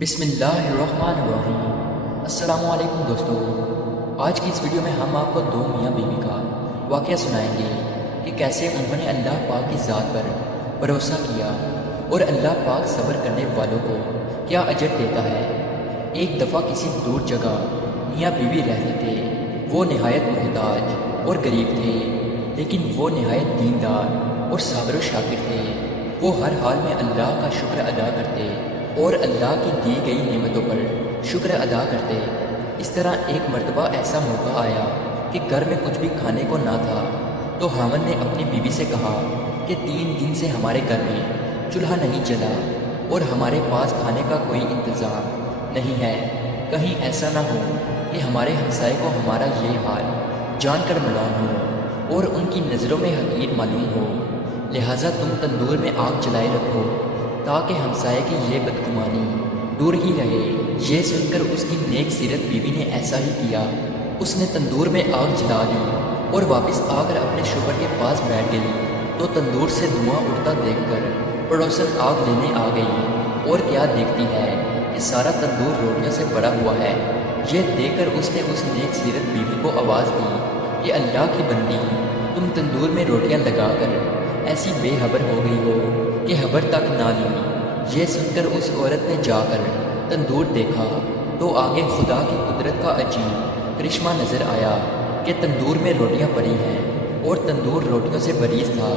بسم اللہ الرحمن الرحیم۔ السلام علیکم دوستو، آج کی اس ویڈیو میں ہم آپ کو دو میاں بیوی کا واقعہ سنائیں گے کہ کیسے انہوں نے اللہ پاک کی ذات پر بھروسہ کیا اور اللہ پاک صبر کرنے والوں کو کیا اجر دیتا ہے۔ ایک دفعہ کسی دور جگہ میاں بیوی رہتے تھے۔ وہ نہایت محتاج اور غریب تھے، لیکن وہ نہایت دیندار اور صابر و شاکر تھے۔ وہ ہر حال میں اللہ کا شکر ادا کرتے اور اللہ کی دی گئی نعمتوں پر شکر ادا کرتے۔ اس طرح ایک مرتبہ ایسا موقع آیا کہ گھر میں کچھ بھی کھانے کو نہ تھا، تو خاوند نے اپنی بیوی سے کہا کہ 3 دن سے ہمارے گھر میں چولہا نہیں جلا اور ہمارے پاس کھانے کا کوئی انتظام نہیں ہے۔ کہیں ایسا نہ ہو کہ ہمارے ہمسائے کو ہمارا یہ حال جان کر ملون ہو اور ان کی نظروں میں حقیر معلوم ہو، لہٰذا تم تندور میں آگ جلائے رکھو تاکہ ہمسائے کی یہ بدگمانی دور ہی رہے۔ یہ سن کر اس کی نیک سیرت بیوی نے ایسا ہی کیا۔ اس نے تندور میں آگ جلا لی اور واپس آ کر اپنے شوہر کے پاس بیٹھ گئی، تو تندور سے دھواں اٹھتا دیکھ کر پڑوسن آگ لینے آ گئی اور کیا دیکھتی ہے کہ سارا تندور روٹیوں سے بھرا ہوا ہے۔ یہ دیکھ کر اس نے اس نیک سیرت بیوی کو آواز دی کہ اللہ کی بندی، تم تندور میں روٹیاں لگا کر ایسی بے خبر ہو گئی ہو کہ خبر تک نہ لی۔ یہ سن کر اس عورت نے جا کر تندور دیکھا تو آگے خدا کی قدرت کا عجیب کرشمہ نظر آیا کہ تندور میں روٹیاں پڑی ہیں اور تندور روٹیوں سے بریز تھا۔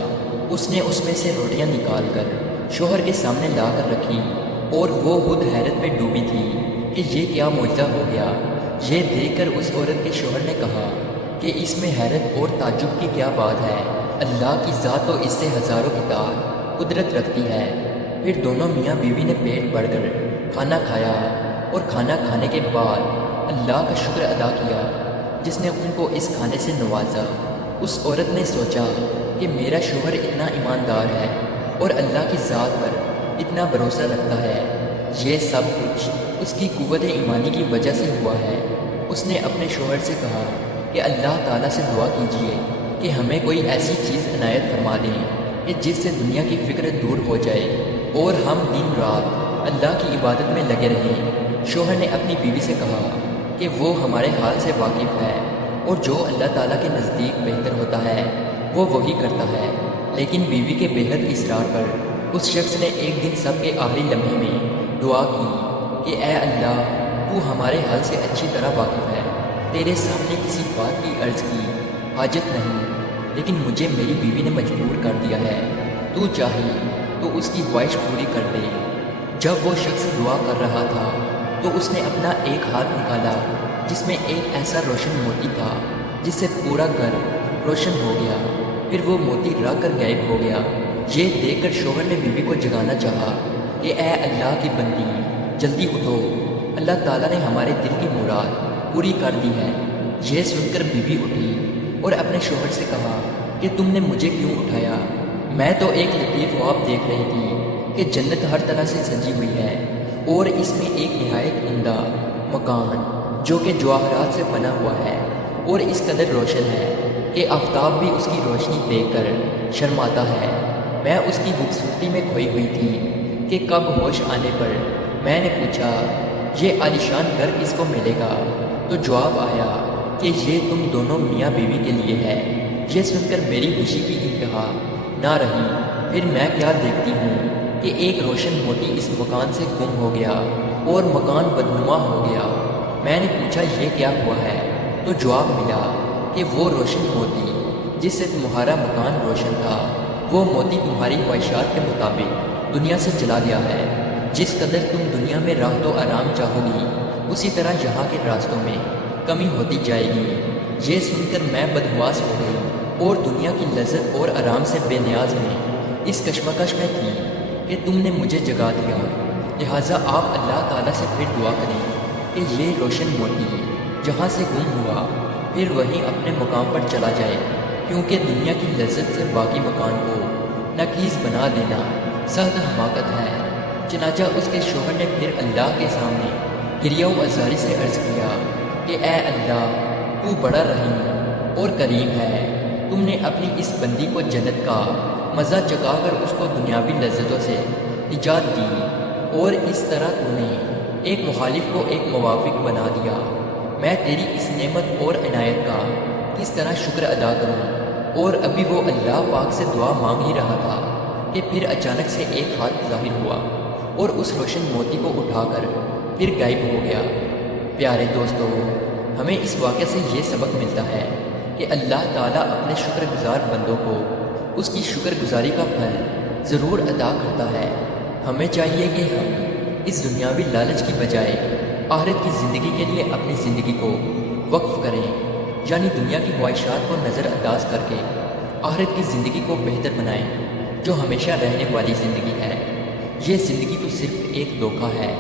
اس نے اس میں سے روٹیاں نکال کر شوہر کے سامنے لا کر رکھی اور وہ خود حیرت میں ڈوبی تھی کہ یہ کیا معجزہ ہو گیا۔ یہ دیکھ کر اس عورت کے شوہر نے کہا کہ اس میں حیرت اور تعجب کی کیا بات ہے، اللہ کی ذات تو اس سے ہزاروں کتاب قدرت رکھتی ہے۔ پھر دونوں میاں بیوی نے پیٹ بھر کر کھانا کھایا اور کھانا کھانے کے بعد اللہ کا شکر ادا کیا جس نے ان کو اس کھانے سے نوازا۔ اس عورت نے سوچا کہ میرا شوہر اتنا ایماندار ہے اور اللہ کی ذات پر اتنا بھروسہ رکھتا ہے، یہ سب کچھ اس کی قوت ایمانی کی وجہ سے ہوا ہے۔ اس نے اپنے شوہر سے کہا کہ اللہ تعالیٰ سے دعا کیجیے کہ ہمیں کوئی ایسی چیز عنایت فرما دیں کہ جس سے دنیا کی فکر دور ہو جائے اور ہم دن رات اللہ کی عبادت میں لگے رہیں۔ شوہر نے اپنی بیوی سے کہا کہ وہ ہمارے حال سے واقف ہے اور جو اللہ تعالیٰ کے نزدیک بہتر ہوتا ہے وہ وہی کرتا ہے، لیکن بیوی کے بے حد اصرار پر اس شخص نے ایک دن سب کے آخری لمحے میں دعا کی کہ اے اللہ، تو ہمارے حال سے اچھی طرح واقف ہے، تیرے سامنے کسی بات کی عرض کی حاجت نہیں، لیکن مجھے میری بیوی نے مجبور کر دیا ہے، تو چاہے تو اس کی خواہش پوری کر دے۔ جب وہ شخص دعا کر رہا تھا تو اس نے اپنا ایک ہاتھ نکالا جس میں ایک ایسا روشن موتی تھا جس سے پورا گھر روشن ہو گیا، پھر وہ موتی رہ کر غائب ہو گیا۔ یہ دیکھ کر شوہر نے بیوی کو جگانا چاہا کہ اے اللہ کی بندی، جلدی اٹھو، اللہ تعالیٰ نے ہمارے دل کی مراد پوری کر دی ہے۔ یہ سن کر بیوی اٹھی اور اپنے شوہر سے کہا کہ تم نے مجھے کیوں اٹھایا؟ میں تو ایک لطیف خواب دیکھ رہی تھی کہ جنت ہر طرح سے سجی ہوئی ہے اور اس میں ایک نہایت عمدہ مکان جو کہ جواہرات سے بنا ہوا ہے اور اس قدر روشن ہے کہ آفتاب بھی اس کی روشنی دیکھ کر شرماتا ہے۔ میں اس کی خوبصورتی میں کھوئی ہوئی تھی کہ کب ہوش آنے پر میں نے پوچھا یہ عالیشان گھر کس کو ملے گا؟ تو جواب آیا کہ یہ تم دونوں میاں بیوی کے لیے ہے۔ یہ سن کر میری خوشی کی انتہا نہ رہی۔ پھر میں کیا دیکھتی ہوں کہ ایک روشن موتی اس مکان سے گم ہو گیا اور مکان بدنما ہو گیا۔ میں نے پوچھا یہ کیا ہوا ہے؟ تو جواب ملا کہ وہ روشن موتی جس سے تمہارا مکان روشن تھا، وہ موتی تمہاری خواہشات کے مطابق دنیا سے چلا گیا ہے۔ جس قدر تم دنیا میں راحت و آرام چاہو گی، اسی طرح یہاں کے راستوں میں کمی ہوتی جائے گی۔ یہ سن کر میں بدحواس ہو گئی اور دنیا کی لذت اور آرام سے بے نیاز میں اس کشمکش میں تھی کہ تم نے مجھے جگا دیا۔ لہٰذا آپ اللہ تعالیٰ سے پھر دعا کریں کہ یہ روشن موتی جہاں سے گم ہوا پھر وہیں اپنے مقام پر چلا جائے، کیونکہ دنیا کی لذت سے باقی مکان کو ناکیز بنا دینا سخت حماقت ہے۔ چنانچہ اس کے شوہر نے پھر اللہ کے سامنے گریہ و ازاری سے عرض کیا کہ اے اللہ، تو بڑا رحیم اور کریم ہے، تم نے اپنی اس بندی کو جنت کا مزہ چکا کر اس کو دنیاوی لذتوں سے نجات دی، اور اس طرح تو نے ایک مخالف کو ایک موافق بنا دیا۔ میں تیری اس نعمت اور عنایت کا کس طرح شکر ادا کروں؟ اور ابھی وہ اللہ پاک سے دعا مانگ ہی رہا تھا کہ پھر اچانک سے ایک ہاتھ ظاہر ہوا اور اس روشن موتی کو اٹھا کر پھر غائب ہو گیا۔ پیارے دوستو، ہمیں اس واقعے سے یہ سبق ملتا ہے کہ اللہ تعالیٰ اپنے شکر گزار بندوں کو اس کی شکر گزاری کا پھل ضرور عطا کرتا ہے۔ ہمیں چاہیے کہ ہم اس دنیاوی لالچ کی بجائے آخرت کی زندگی کے لیے اپنی زندگی کو وقف کریں، یعنی دنیا کی خواہشات کو نظر انداز کر کے آخرت کی زندگی کو بہتر بنائیں جو ہمیشہ رہنے والی زندگی ہے۔ یہ زندگی تو صرف ایک دھوکہ ہے